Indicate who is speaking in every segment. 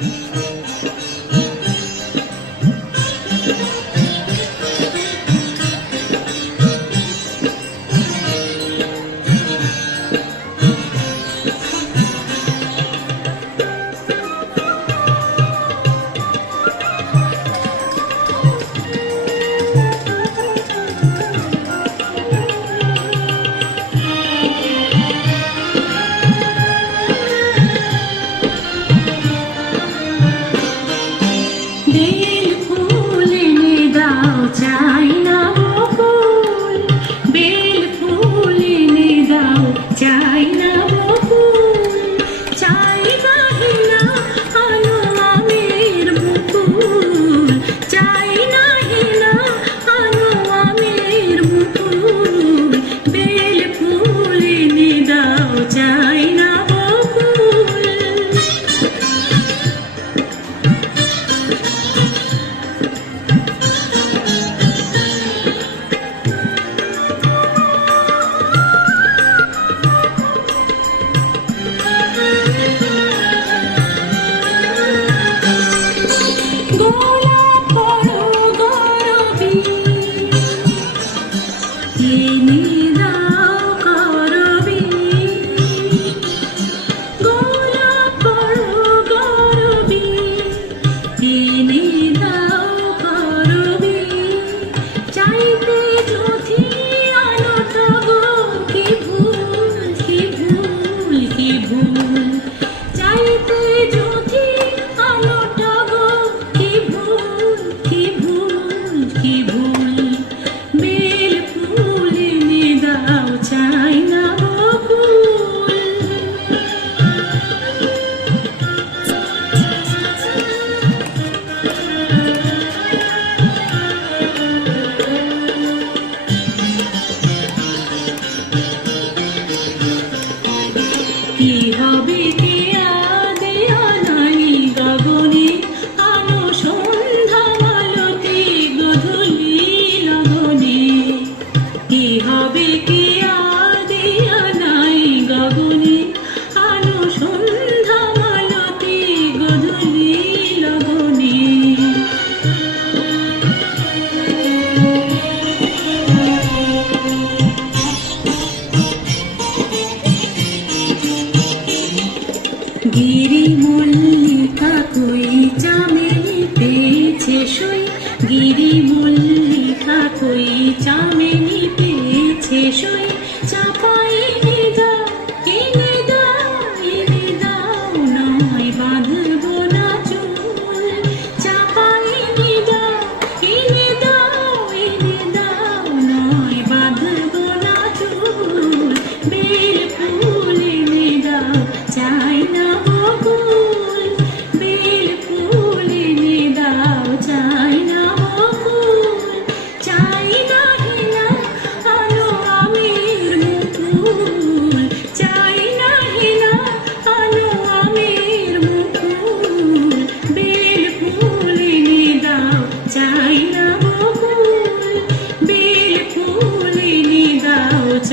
Speaker 1: Música হবে কি আদিয়া নাই গগনে? আলো সন্ধ্যা গধূলি লগনে। গিরি মল্লিকা কই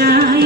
Speaker 1: যায়